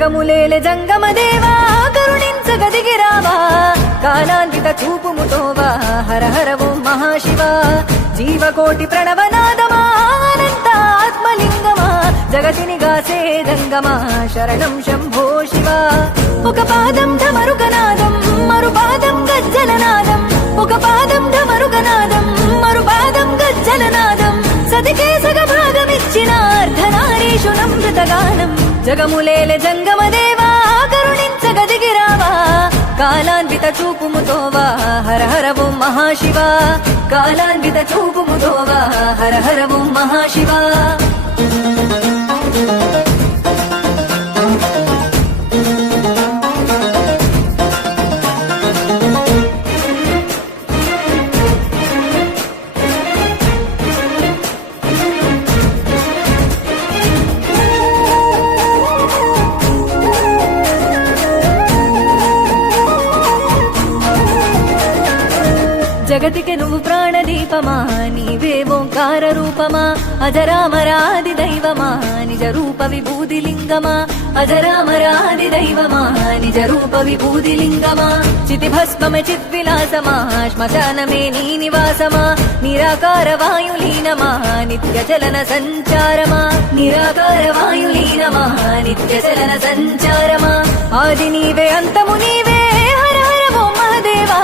జగములేలె జంగమదేవా కరుణించగదిగిరావా కాలాన్విత చూపుముతోవా హర హర ఓం మహాశివ జీవకోటి ప్రణవనాదమా అనంత ఆత్మలింగమా జగతిని గాసే గంగమా శరణం శంభో శివ ఒక పాదం ఢమరుగనాదం మరు పాదం గజ్జలనాదం ఒక పాదం ఢమరుగనాదం మరు పాదం గజ్జలనాదం సతికే సగభాగమిచ్చిన అర్ధనారీషు నమృతగానం జగములేలె జంగమదేవా కరుణించగదిగిరావా కాలాన్విత చూపుముతోవా హర హర ఓం మహాశివ కాలాన్విత చూపుముతోవా హర హర ఓం మహాశివ జగతికి నువ్వు ప్రాణదీపమా నీవే ఓంకార రూపమా అజరామరాది దైవమా నిజ రూప విభూతి లింగమా అజరామరాది దైవమా నిజ రూప విభూతి లింగమా చితిభస్మమే చిద్విలాసమా శ్మశానమే నీ నివాసమా నిరాకార వాయులీనమా నిత్య చలన సంచారమా నిరాకార వాయులీనమా నిత్య చలన సంచారమా ఆది నీవే అంతము నీవే హర హర ఓం మహదేవా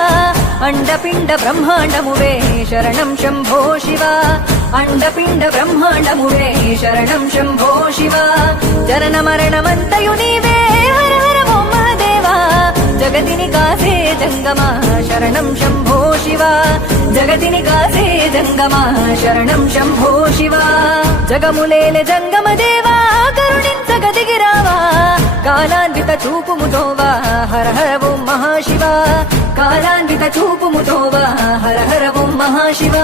అండపిండ బ్రహ్మాండమువే శరణం శంభో శివ అండపిండ బ్రహ్మాండమువే శరణం శంభో శివ జనన మరణమంతయు నీవే హర హర ఓం మహదేవా జగతిని కాసే జంగమా శరణం శంభో శివ జగతిని కాసే జంగమా శరణం శంభో శివ జగములేలె జంగమదేవా కరుణించగదిగిరావా కాలాన్విత చూపుముతోవా హర హర ఓం మహాశివ కాలాన్విత చూపుముతోవా హర హర ఓం మహాశివ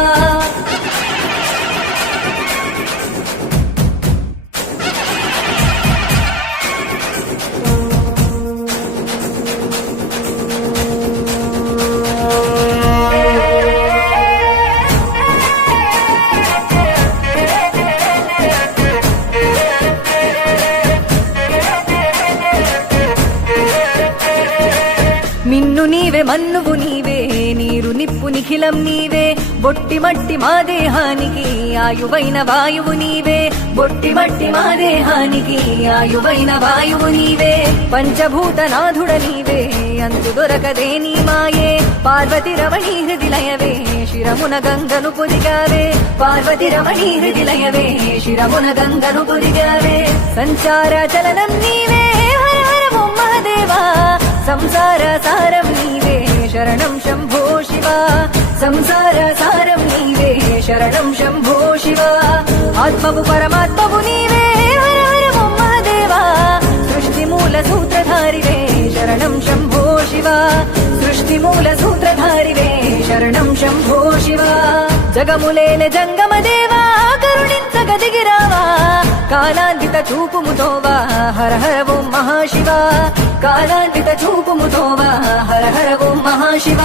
మిన్ను నీవే మన్నువు నీవే నీరు నిప్పు నిఖిలం నీవే బొట్టి మట్టి మా దేహానికి ఆయువైన వాయువు నీవే బొట్టి మట్టి మా దేహానికి ఆయువైన వాయువు నీవే పంచభూతనాథుడ నీవే అంతు దొరకదే నీ మాయే పార్వతి రమణీ హృదిలయవే శిరమున గంగను పొదిగావే పార్వతి రమణీ హృదిలయవే శిరమున గంగను పొదిగావే సంచార చలనం నీవే హర హర ఓం మహదేవా సంసార సారం నీవే శరణం శంభో శివ సంసార సారం నీవే శరణం శంభో శివ ఆత్మవు పరమాత్మవు నీవే హర హర ఓం మహదేవా సృష్టి మూల సూత్రధారివే శరణం శంభో శివ సృష్టి మూల సూత్రధారివే శరణం శంభో శివ జగములేలె జంగమదేవా కరుణించగదిగిరావా కాలాన్విత చూపుముతోవా హర హర ఓం మహాశివ కాలాన్విత చూపుముతోవా హర హర ఓం మహాశివ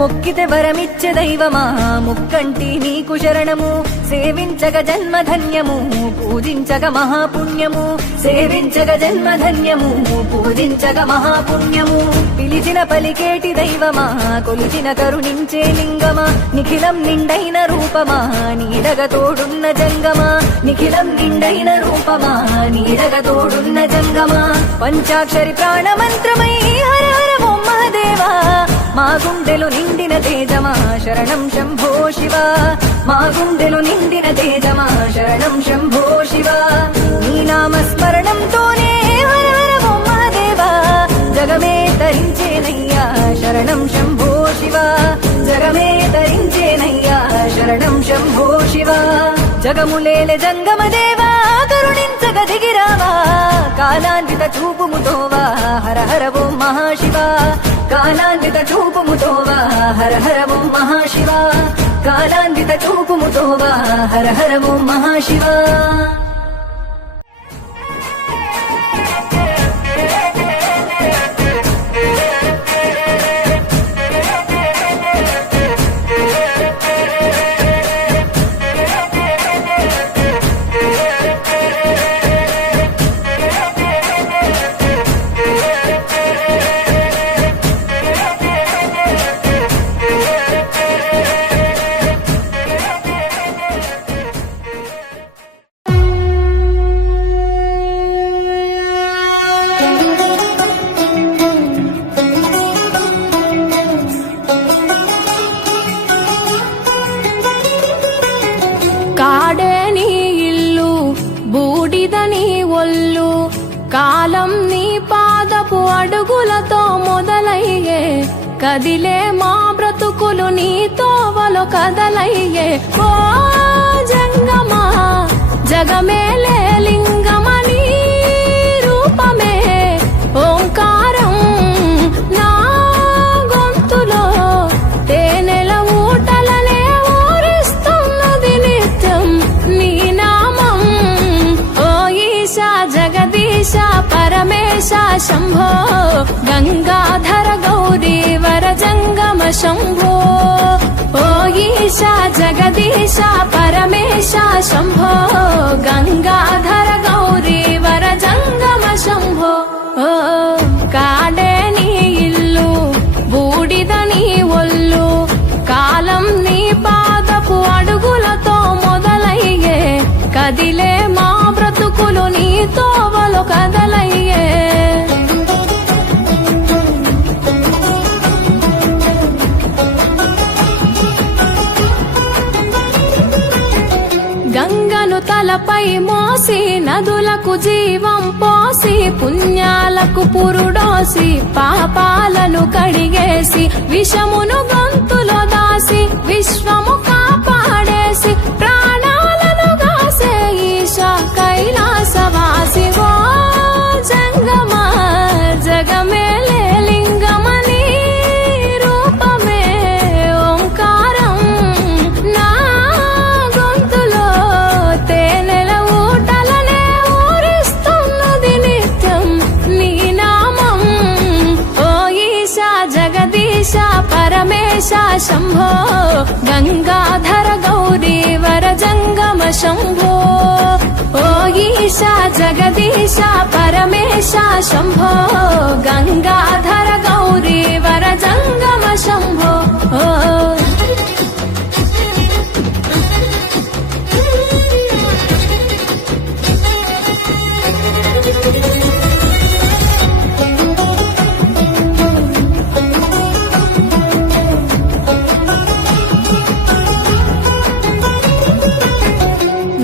మొక్కితే వరమిచ్చే దైవమా ముక్కంటి నీకు శరణము సేవించగ జన్మధన్యము పూజించగ మహాపుణ్యము సేవించగ జన్మధన్యము పూజించగ మహాపుణ్యము పిలిచిన పలికేటి దైవమా కొలిచిన కరుణించే లింగమా నిఖిలం నిండైన రూపమా నీడగ తోడున్న జంగమా నిఖిలం నిండైన రూపమా నీడగ తోడున్న జంగమా పంచాక్షరి ప్రాణమంత్రమై హర హర ఓం మహదేవా మా గుండెలు నిండిన తేజమా శరణం శంభో శివ మా గుండెలు నిండిన తేజమా శరణం శంభో శివ నీ నామస్మరణంతోనే హర హర ఓం మహదేవా జగమే తరించేనయ్యా శరణం శంభో శివ జగమే తరించేనయ్యా శరణం శంభో శివ జగములేలె జంగమదేవా కరుణించగదిగిరావా కాలాన్విత చూపుముతోవా హర హర ఓం మహాశివ కాలాందిత చూపుముతోవా హర హర ఓం మహాశివ కాలాందిత చూపుముతోవా హర హర ఓం మహాశివ కాలం నీ పాదపు అడుగులతో మొదలయ్యే కదిలే మా బ్రతుకులు నీ తోవలో కదలయ్యే ఓ జంగమా జగమేలే లింగమని రూపమే ఓంకారం నా గొంతులో తేనెల ఊటలనే ఊరిస్తున్నది నిత్యం నీ నామం ఓ ఈశా జగదీశ పరమేశ శంభో గంగాధర గౌరీ వర జంగమ శంభో ఓ ఈశా జగదీశ పరమేశ శంభో గంగాధర గౌరీ వర జంగమ శంభో ఓ కాడే నీ ఇల్లు బూడిద నీ ఒళ్ళు కాలం నీ పాదపు అడుగులతో మొదలయ్యే కదిలే మా బ్రతుకులు నీ తోవలో కదలయ్యే గంగను తలపై మోసి నదులకు జీవం పోసి పుణ్యాలకు పురుడోసి పాపాలను కడిగేసి విషమును గొంతులో దాసి విశ్వము కాపాడేసి ప్రాణాలను గాసే ఈశా కైలాసవాసి ఓ జంగమా జగమేలే లింగమని రూపమే ఓంకారం నా గొంతులో తేనెల ఊటలనే ఊరిస్తున్నది నిత్యం నీ నామం ఓ ఈశా జగదీశ పరమేశ శంభో గంగాధర గౌరీ వర జంగమ శంభో ఓ ఈశా జగదీశ పరమేశ శంభో గంగాధర గౌరీ వర జంగమ శంభో ఓ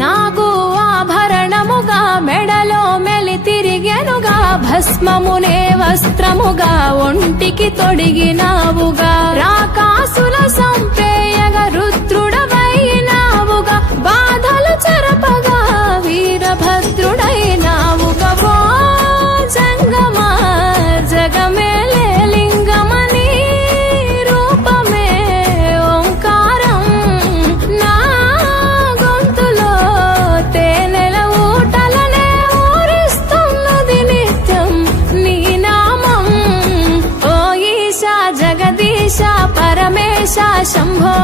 నాగు ఆభరణముగా మెడలో మెలి తిరిగెనుగా భస్మమునే వస్త్రముగా ఒంటికి తొడిగినావుగా రాకాసుల సంపేయగా రుద్రుడవైనావుగా బాధలు చెరపగా వీరభద్రుడైనావుగా ఓ జంగమా జగమేలే లింగమని రూపమే ఓంకారం నా గొంతులో తేనెల ఊటలనే ఊరిస్తున్నది నిత్యం నీ నామం ఓ ఈశా జగదీశ పరమేశ శంభో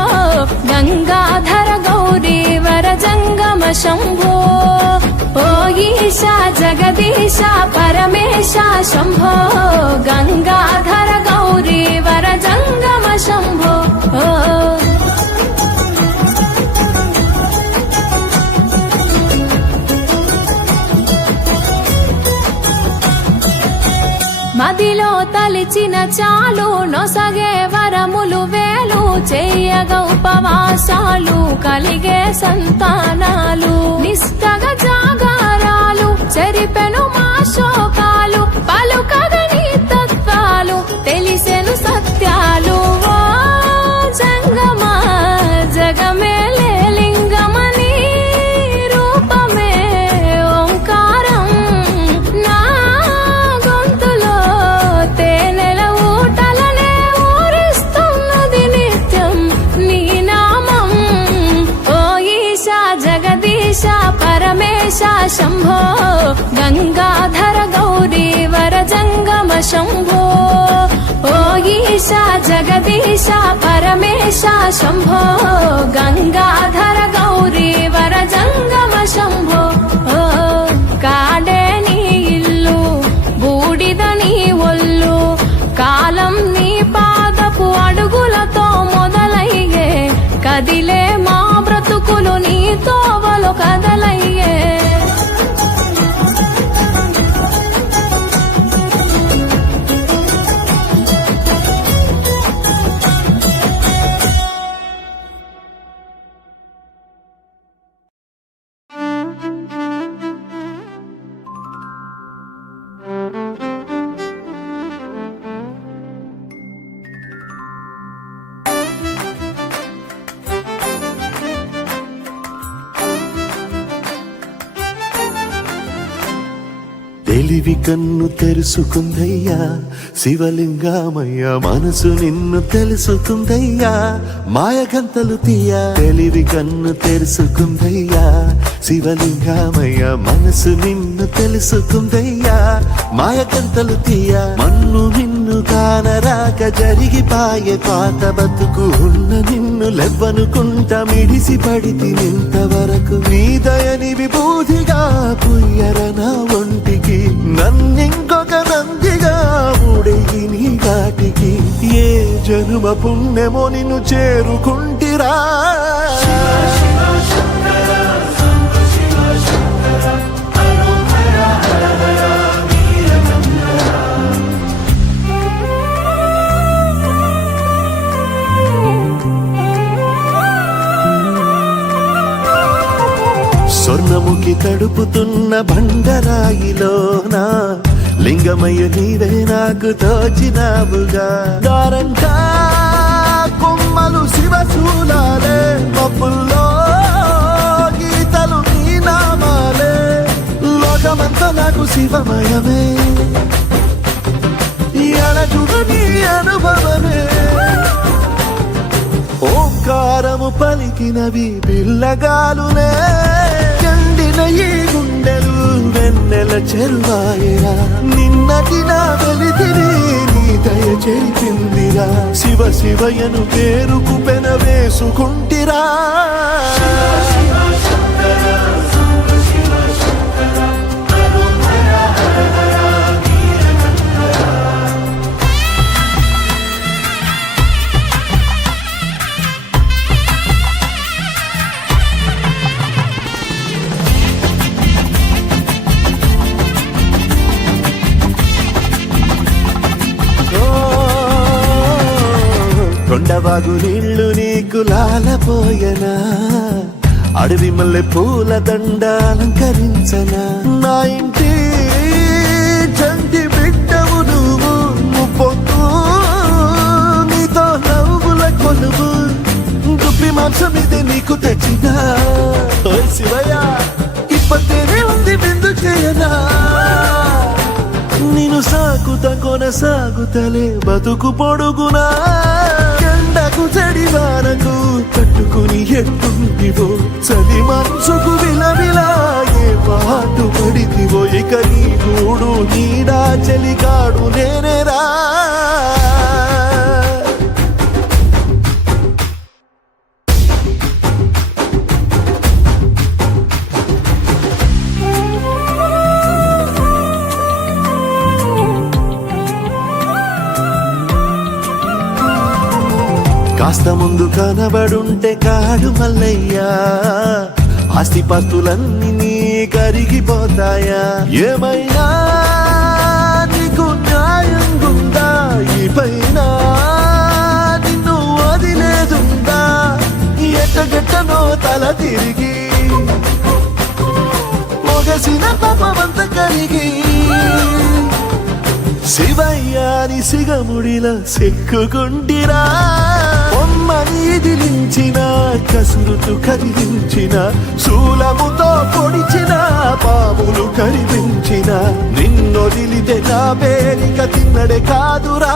గంగాధర గౌరీ వర జంగమ శంభో ఓ ఈశా జగదీశ పరమేశ శంభో గంగాధర గౌరీ వర జంగమ శంభో ఓ మదిలో తలిచిన చాలు నొసగే వరములు వేలు చెయ్యగ ఉపవాసాలు కలిగే సంతానాలు నిష్టగా జాగారాలు చెరిపెను మా శోకాలు పలుకగని తత్వాలు తెలిసెను సత్యాలు ఓ జంగమా జగమేలే లింగమని రూపమే ఓంకారం నా గొంతులో తేనెల ఊటలనే జగదీశ పరమేశ శంభో గంగాధర గౌరీ వర జంగమ శంభో ఓ ఈశ జగదీశ పరమేశ శంభో గంగాధర గౌరీ వర జంగమ శంభో ఓ కాడే నీ ఇల్లు బూడిద నీ ఒళ్ళు కాలం నీ పాదపు అడుగులతో మొదలయ్యే కదిలే మా బ్రతుకులు నీ తోవలు కదలయ్యే తెలివి కన్ను తెరుసుకుందయ్యా శివలింగమయ్య మనసు నిన్ను తెలుసుకుందయ్యా మాయగంతలు తీయ తెలివి కన్ను తెరుసుకుందయ్యా శివలింగమయ్య మనసు నిన్ను తెలుసుకుందయ్యా మాయగంతలు తీయ మన్ను నిన్ను కానరాక జరిగిపాయే పాత బతుకు ఉన్న నిన్ను లెవ్వనుకుంటా మిడిసి పడితి నింతవరకు నీ దయని విభూతిగా పుయ్యర నా ఒంటికి నన్నింకొక నందిగా ఊడెగి నీ ఘాటికి ఏ జనుమ పుణ్యమో నిన్ను చేరుకుంటిరా స్వర్ణముఖి తడుపుతున్న బండరాయిలోన లింగమయ్య నీవే నాకు తోచినావుగా దారంగా కొమ్మలు శివశూలాలే మబ్బుల్లో గీతలు నీ నామాలే లోకమంతా నాకు శివమయమే అలజుడు నీ అనుభవమే ఓంకారము పలికినవి పిల్లగాలునే ఎండిన ఈ గుండెలు వెన్నెల చెరువాయరా నిన్నటి నా వెలితిని నీ దయ చెరిపిందిరా శివ శివయను పేరుకు పెన వేసుకుంటిరా కొండవాగు నీళ్లు నీకు లాలపోయనా అడవి మల్లె పూల దండ అలంకరించనా నా ఇంటి చంటి బిడ్డవు నువ్వు ముప్పొద్దు నీతో నవ్వుల కొలువు దుప్పి మాంసం ఇది నీకు తెచ్చినా ఓ శివయ్య ఇప్పటినే ఉంది విందు చేయనా నిన్ను సాకుత కొనసాగుతలే బతుకు పొడుగునా ఎండకు చడివానకు కట్టుకుని ఎట్టుంటివో చలి మనసుకు విలవిలా ఏ పాటు పడితివో ఇక నీ గూడు నీడా చలికాడు నేనేరా కాస్త ముందు కనబడుంటే కాడు మల్లయ్యా ఆస్తిపాస్తులన్నీ నీ కరిగిపోతాయా ఏమైనా నీకు న్యాయం గుందా ఈ పైన నిన్ను వదిలేదుందా ఎట్టగెట్టనో తల తిరిగి మొగసిన పాపమంత కరిగి శివయ్యాని సిగముడిలా సిక్కుకుంటిరా బొమ్మనిదిలించిన కసురుతూ కదిలించిన శూలముతో పొడిచిన పాములు కరిపించిన నిన్నొదిలితే నా పేరిక తిన్నడే కాదురా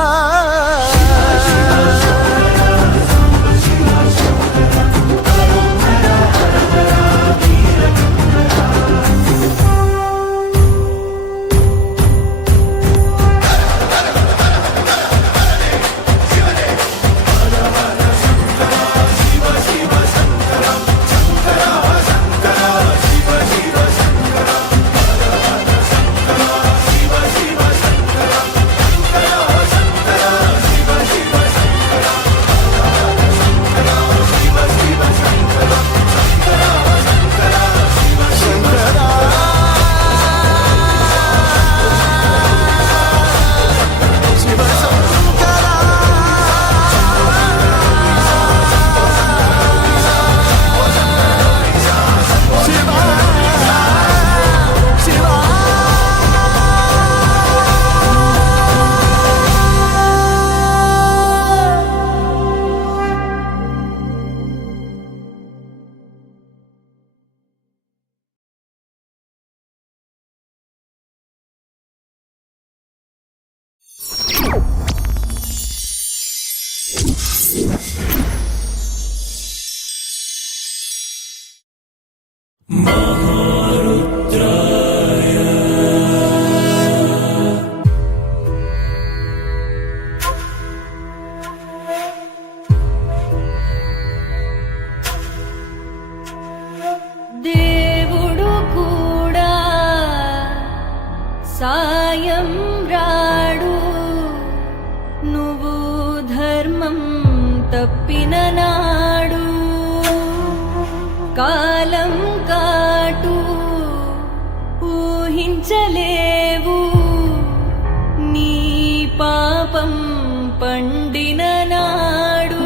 దేవుడు కూడా సాయం రాడు, నువ్వు ధర్మం తప్పిన నాడు. కాలం కాటు ఊహించలేవు, నీ పాపం పండిన నాడు.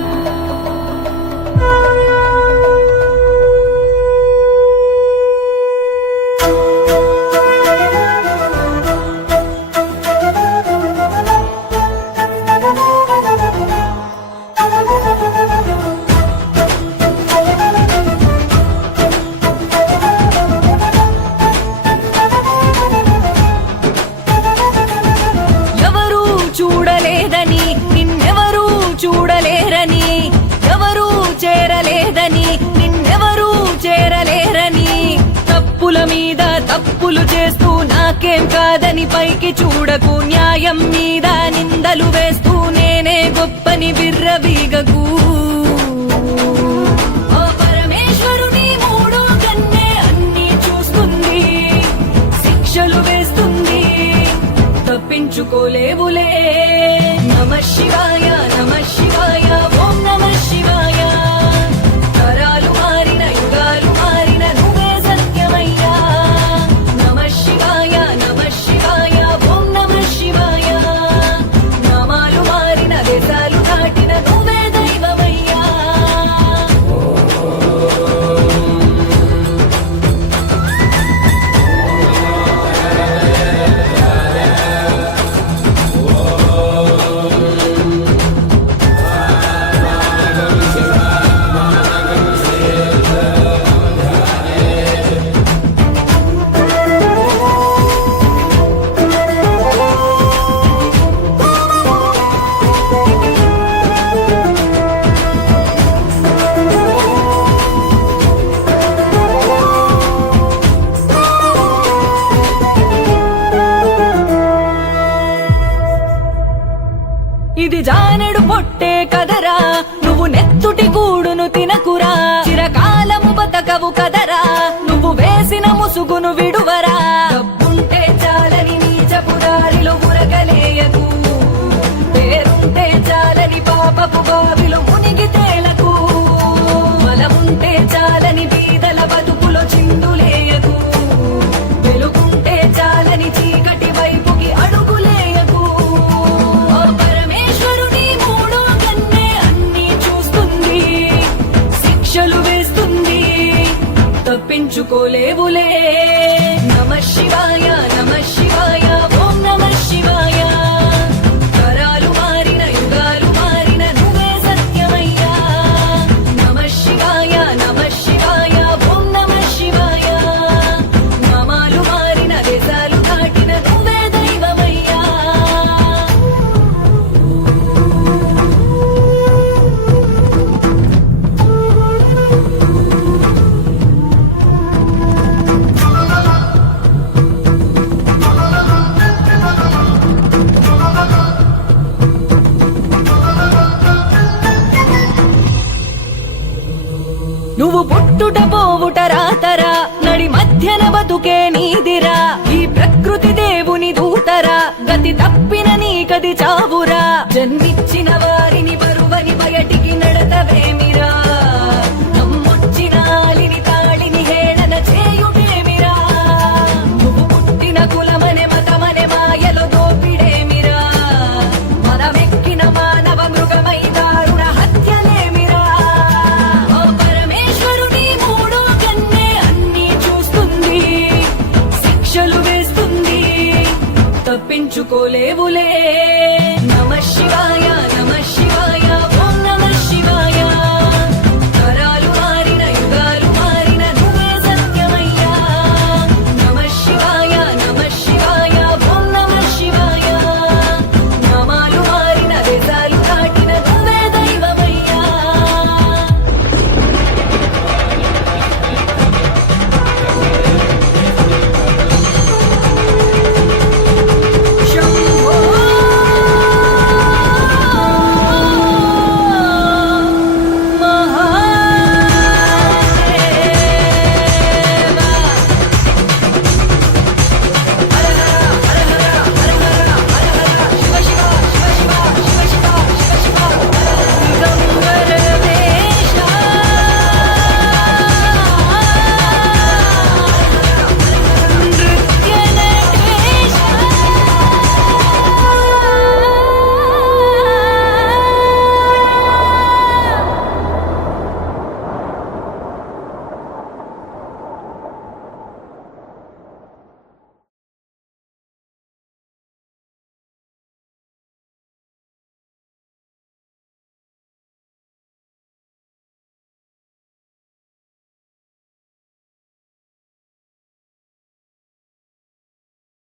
ఎవరు చూడలేదని నిన్నెవరూ చూడలేరని, ఎవరు చేరలేదని నిన్నెవరూ చేరలేరని, తప్పుల మీద తప్పులు చేస్తూ నాకేం కాదని పైకి చూడకు, న్యాయం మీద నిందలు వేస్తూ నేనే గొప్పని బిర్రబీగకు. ఓ పరమేశ్వరుని మూడో కన్నే అన్నీ చూస్తుంది, శిక్షలు వేస్తుంది, తప్పించుకోలేవులే. నమః శివాయ నమః శివాయ ఓం నమః శివాయ. తరాలు మారిన యుగాలు మారిన నువ్వే సత్యమయ్యా. నమః శివాయ నమః శివాయ ఓం నమః శివాయ. నామాలు మారిన దేశాలు దాటిన నువ్వే దైవమయ్యా. ఇది జానెడు పొట్టే కదరా, నువ్వు నెత్తుటి గూడును తినకురా. చిరకాలము బతకవు కదరా, నువ్వు వేసిన ముసుగును విడువరా. డబ్బుంటే చాలని నీచపు దారిలో ఉరగలేయకు, పేరుంటే చాలని పాపపు బావిలో మునిగి తేలకు. బలముంటే చాలని బీదల బతుకులో చిందులేయకు, వెలుగుంటే చాలని చీకటి వైపుకి అడుగులేయకు. ఓ పరమేశ్వరుని మూడో కన్నే అన్నీ చూస్తుంది, శిక్షలు వేస్తుంది, తప్పించుకోలేవులే. నమః శివాయ నమః శివాయ ఓం నమః శివాయ. తరాలు మారిన యుగాలు మారిన నువ్వే సత్యమయ్యా. నమః శివాయ నమః శివాయ ఓం నమః శివాయ. నామాలు మారిన దేశాలు దాటిన నువ్వే దైవమయ్యా. నువ్వు పుట్టుట పోవుట రాతరా, నడి మధ్యన బతుకే నీదిరా. ఈ ప్రకృతి దేవుని దూతరా, గతి తప్పిన నీకది చావురా. జన్మిచ్చిన వారిని బరువని బయటికి నడతవేమిరా, నమ్మొచ్చిన ఆలిని తాళిని హేళన చేయుటేమిరా. నువ్వు పుట్టిన కులమనే మతమనే మాయలో దోపిడేమిరా, మనమెక్కిన మానవ మృగమై దారుణ హత్యలేమిరా. ఓ పరమేశ్వరుని మూడో కన్నే అన్నీ చూస్తుంది, శిక్షలు వేస్తుంది, తప్పించుకోలేవులే.